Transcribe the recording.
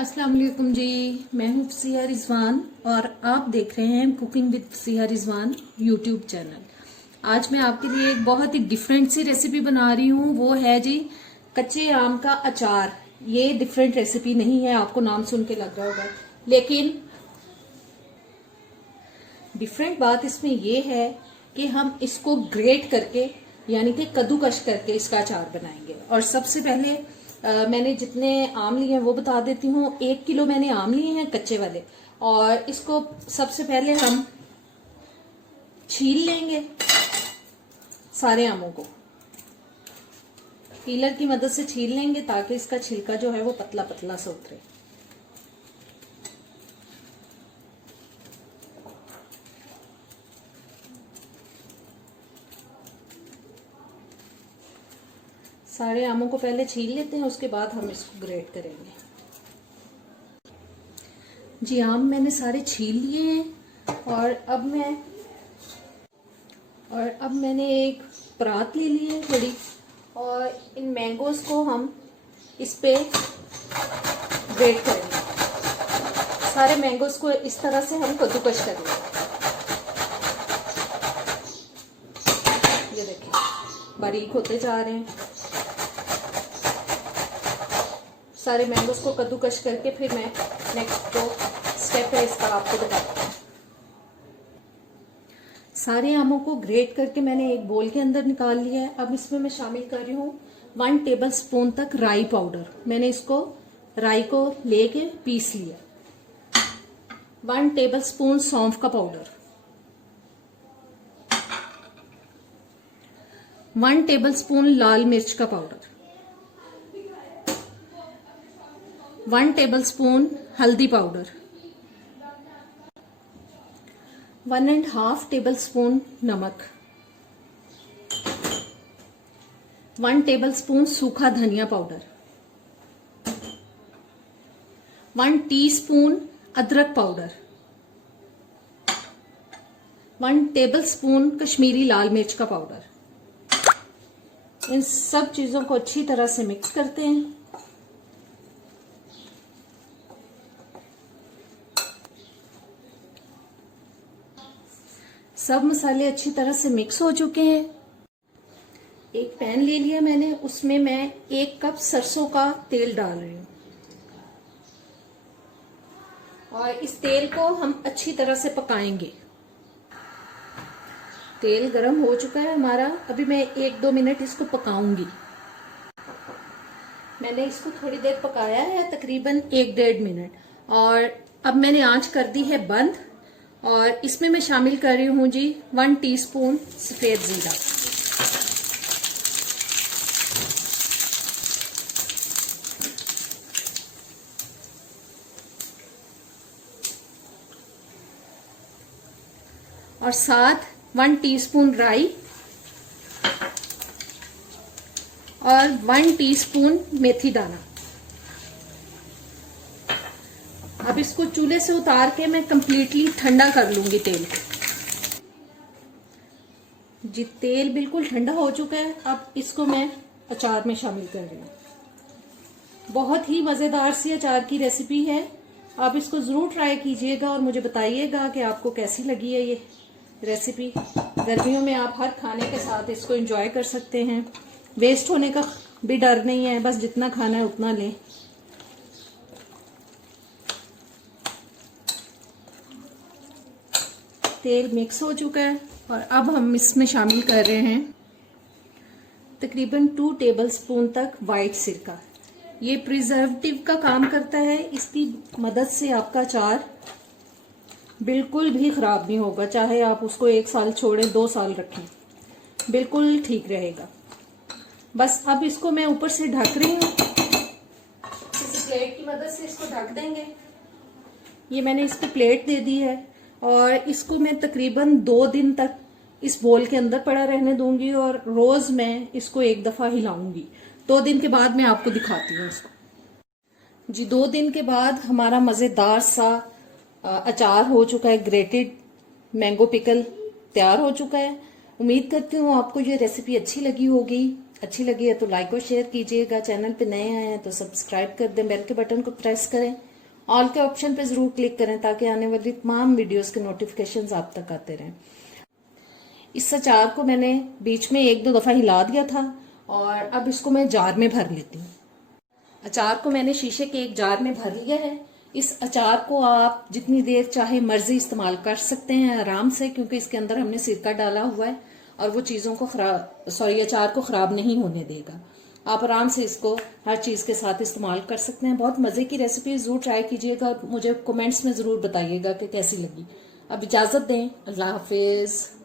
अस्सलाम वालेकुम जी। मैं हूँ फसीहा रिजवान और आप देख रहे हैं cooking with Fasiha Rizwan YouTube channel. आज मैं आपके लिए एक बहुत ही डिफरेंट सी रेसिपी बना रही हूँ। वो है जी कच्चे आम का अचार। ये डिफरेंट रेसिपी नहीं है, आपको नाम सुन के लग रहा होगा, लेकिन डिफरेंट बात इसमें ये है कि हम इसको ग्रेट करके यानी कि कद्दूकश करके इसका अचार बनाएंगे। और सबसे पहले मैंने जितने आम लिए हैं वो बता देती हूँ। 1 किलो मैंने आम लिए हैं कच्चे वाले, और इसको सबसे पहले हम छील लेंगे। सारे आमों को पीलर की मदद से छील लेंगे ताकि इसका छिलका जो है वो पतला पतला सा उतरे। सारे आमों को पहले छील लेते हैं, उसके बाद हम इसको ग्रेट करेंगे। जी आम मैंने सारे छील लिए हैं और अब मैंने एक परात ले ली है बड़ी, और इन मैंगोज को हम इस पे ग्रेट करेंगे। सारे मैंगोज को इस तरह से हम कद्दूकश करेंगे। ये देखिए बारीक होते जा रहे हैं। सारे मैंगोज को कद्दूकश करके फिर मैं नेक्स्ट जो स्टेप है इसका आपको बताती हूँ। सारे आमों को ग्रेट करके मैंने एक बोल के अंदर निकाल लिया है। अब इसमें मैं शामिल कर रही हूँ 1 टेबल स्पून तक राई पाउडर। मैंने इसको राई को लेके पीस लिया। 1 टेबल स्पून सौंफ का पाउडर, 1 टेबल स्पून लाल मिर्च का पाउडर, 1 टेबल स्पून हल्दी पाउडर, 1.5 टेबल स्पून नमक, 1 टेबल स्पून सूखा धनिया पाउडर, 1 टीस्पून अदरक पाउडर, 1 टेबल स्पून कश्मीरी लाल मिर्च का पाउडर। इन सब चीजों को अच्छी तरह से मिक्स करते हैं। सब मसाले अच्छी तरह से मिक्स हो चुके हैं। एक पैन ले लिया मैंने, उसमें मैं 1 कप सरसों का तेल डाल रही हूँ, और इस तेल को हम अच्छी तरह से पकाएंगे। तेल गरम हो चुका है हमारा। अभी मैं 1-2 मिनट इसको पकाऊंगी। मैंने इसको थोड़ी देर पकाया है, तकरीबन 1-1.5 मिनट, और अब मैंने आंच कर दी है बंद। और इसमें मैं शामिल कर रही हूँ जी 1 टीस्पून सफेद जीरा, और साथ 1 टीस्पून राई और 1 टीस्पून मेथी दाना। अब इसको चूल्हे से उतार के मैं कंप्लीटली ठंडा कर लूंगी तेल को। जी तेल बिल्कुल ठंडा हो चुका है। अब इसको मैं अचार में शामिल कर रही हूँ। बहुत ही मजेदार सी अचार की रेसिपी है। आप इसको जरूर ट्राई कीजिएगा और मुझे बताइएगा कि आपको कैसी लगी है ये रेसिपी। गर्मियों में आप हर खाने के साथ इसको एंजॉय कर सकते हैं। वेस्ट होने का भी डर नहीं है, बस जितना खाना है उतना लें। तेल मिक्स हो चुका है और अब हम इसमें शामिल कर रहे हैं तकरीबन 2 टेबल स्पून तक वाइट सिरका। ये प्रिजर्वेटिव का काम करता है। इसकी मदद से आपका अचार बिल्कुल भी खराब नहीं होगा, चाहे आप उसको 1 साल छोड़ें, 2 साल रखें, बिल्कुल ठीक रहेगा। बस अब इसको मैं ऊपर से ढक रही हूँ। इस प्लेट की मदद से इसको ढक देंगे। ये मैंने इस पे प्लेट दे दी है और इसको मैं तकरीबन 2 दिन तक इस बोल के अंदर पड़ा रहने दूंगी, और रोज मैं इसको 1 दफा हिलाऊंगी। 2 दिन के बाद मैं आपको दिखाती हूँ इसको। जी 2 दिन के बाद हमारा मजेदार सा अचार हो चुका है। ग्रेटेड मैंगो पिकल तैयार हो चुका है। उम्मीद करती हूँ आपको ये रेसिपी अच्छी लगी होगी। अच्छी लगी है तो लाइक और शेयर कीजिएगा। चैनल पे नए आए हैं तो सब्सक्राइब कर दें, बेल के बटन को प्रेस करें ऑल के ऑप्शन पे जरूर क्लिक करें ताकि आने वाली तमाम वीडियोस के नोटिफिकेशंस आप तक आते रहें। इस अचार को मैंने बीच में 1-2 दफा हिला दिया था और अब इसको मैं जार में भर लेती हूँ। अचार को मैंने शीशे के एक जार में भर लिया है। इस अचार को आप जितनी देर चाहे मर्जी इस्तेमाल कर सकते हैं आराम से, क्योंकि इसके अंदर हमने सिरका डाला हुआ है और वो चीज़ों को अचार को ख़राब नहीं होने देगा। आप आराम से इसको हर चीज़ के साथ इस्तेमाल कर सकते हैं। बहुत मज़े की रेसिपी, ज़रूर ट्राई कीजिएगा और मुझे कमेंट्स में ज़रूर बताइएगा कि कैसी लगी। अब इजाज़त दें, अल्लाह हाफिज़।